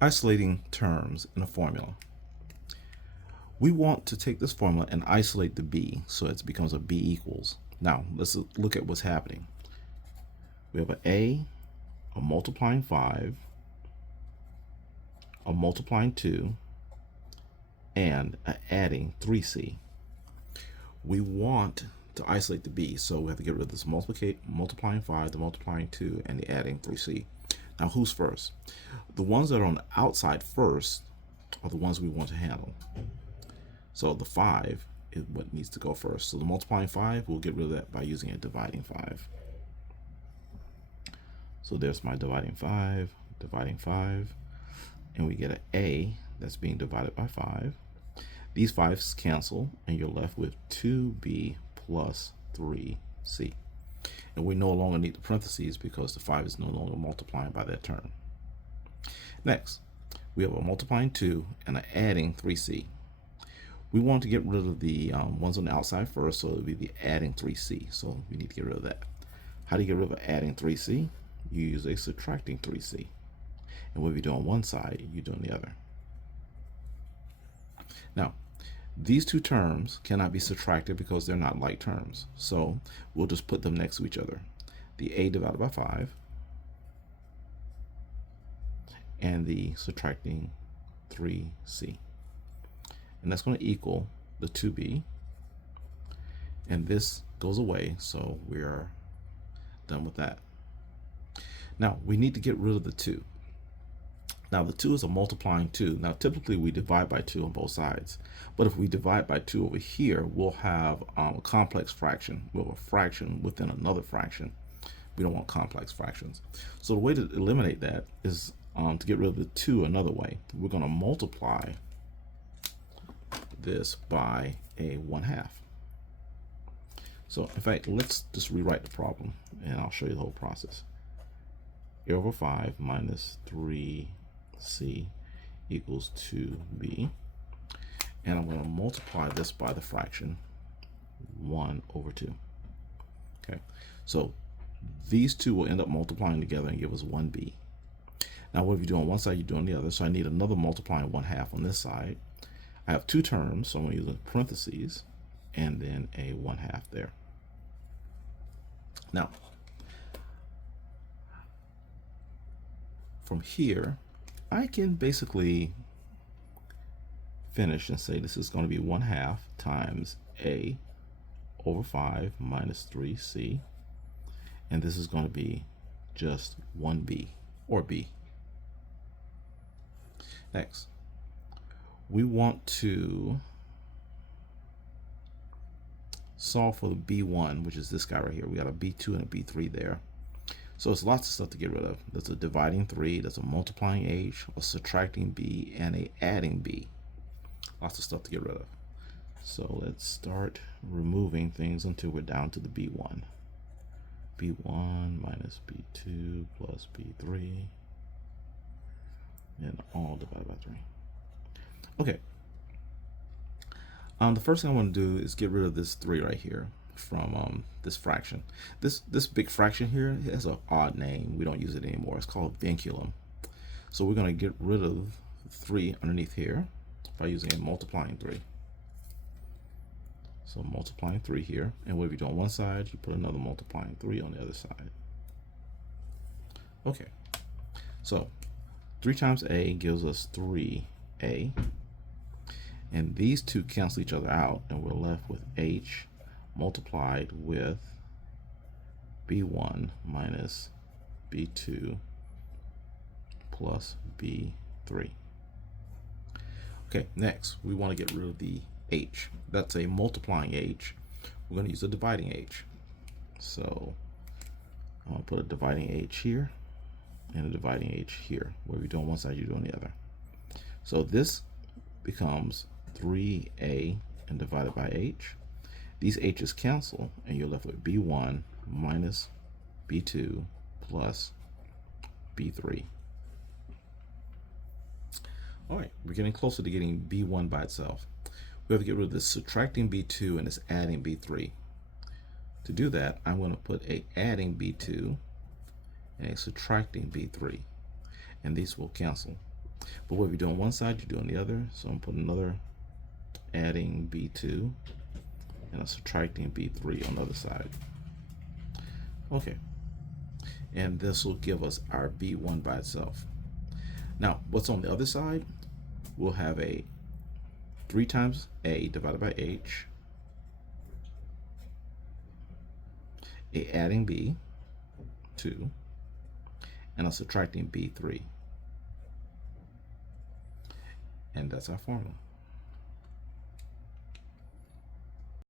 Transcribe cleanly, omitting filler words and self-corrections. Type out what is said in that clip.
Isolating terms in a formula. We want to take this formula and isolate the b so it becomes a b equals. Now let's look at what's happening. We have a multiplying 5, a multiplying 2, and a adding 3c. We want to isolate the b, so we have to get rid of this multiplying 5, the multiplying 2, and the adding 3c. Now who's first? The ones that are on the outside first are the ones we want to handle. So the 5 is what needs to go first. So the multiplying 5, we'll get rid of that by using a dividing 5. So there's my dividing 5, and we get an a that's being divided by 5. These 5's cancel, and you're left with 2b plus 3c. And we no longer need the parentheses because the 5 is no longer multiplying by that term. Next, we have a multiplying 2 and an adding 3c. We want to get rid of the ones on the outside first, so it will be the adding 3c. So we need to get rid of that. How do you get rid of adding 3c? You use a subtracting 3c. And what you do on one side, you do on the other. Now, these two terms cannot be subtracted because they're not like terms. So we'll just put them next to each other. The a divided by 5 and the subtracting 3c. And that's going to equal the 2b. And this goes away, so we are done with that. Now, we need to get rid of the 2. Now, the 2 is a multiplying 2. Now, typically, we divide by 2 on both sides. But if we divide by 2 over here, we'll have a complex fraction. We'll have a fraction within another fraction. We don't want complex fractions. So the way to eliminate that is to get rid of the 2 another way. We're going to multiply this by a 1/2. So, in fact, let's just rewrite the problem, and I'll show you the whole process. A over 5 minus 3c equals 2b. And I'm going to multiply this by the fraction 1 over 2. Okay, so these two will end up multiplying together and give us 1b. Now, what if you do on one side, you do on the other. So I need another multiplying 1/2 on this side. I have two terms, so I'm going to use parentheses and then a 1/2 there. Now, from here, I can basically finish and say this is going to be 1/2 times a over 5 minus 3c, and this is going to be just 1b, or b. Next, we want to solve for the b1, which is this guy right here. We got a b2 and a b3 there. So it's lots of stuff to get rid of. There's a dividing 3, there's a multiplying h, a subtracting b, and a adding b. Lots of stuff to get rid of. So let's start removing things until we're down to the b1. b1 minus b2 plus b3, and all divided by 3. Okay. The first thing I want to do is get rid of this 3 right here from this fraction. This big fraction here has an odd name. We don't use it anymore. It's called vinculum. So we're going to get rid of 3 underneath here by using a multiplying 3. So multiplying 3 here, and what if you do on one side, you put another multiplying 3 on the other side. Okay, so 3 times a gives us 3a, and these two cancel each other out, and we're left with h multiplied with b1 minus b2 plus b3. Okay, next we want to get rid of the h. That's a multiplying h. We're going to use a dividing h. So I'm going to put a dividing h here and a dividing h here. Where we do on one side, you do on the other. So this becomes 3a and divided by h. These h's cancel, and you're left with b1 minus b2 plus b3. All right, we're getting closer to getting b1 by itself. We have to get rid of this subtracting b2 and this adding b3. To do that, I'm going to put a adding b2 and a subtracting b3, and these will cancel. But what if you do on one side, you do on the other. So I'm putting another adding B2 and a subtracting B3 on the other side. Okay, and this will give us our B1 by itself. Now, what's on the other side? We'll have a 3 times A divided by H, a adding B2, and a subtracting B3. And that's our formula.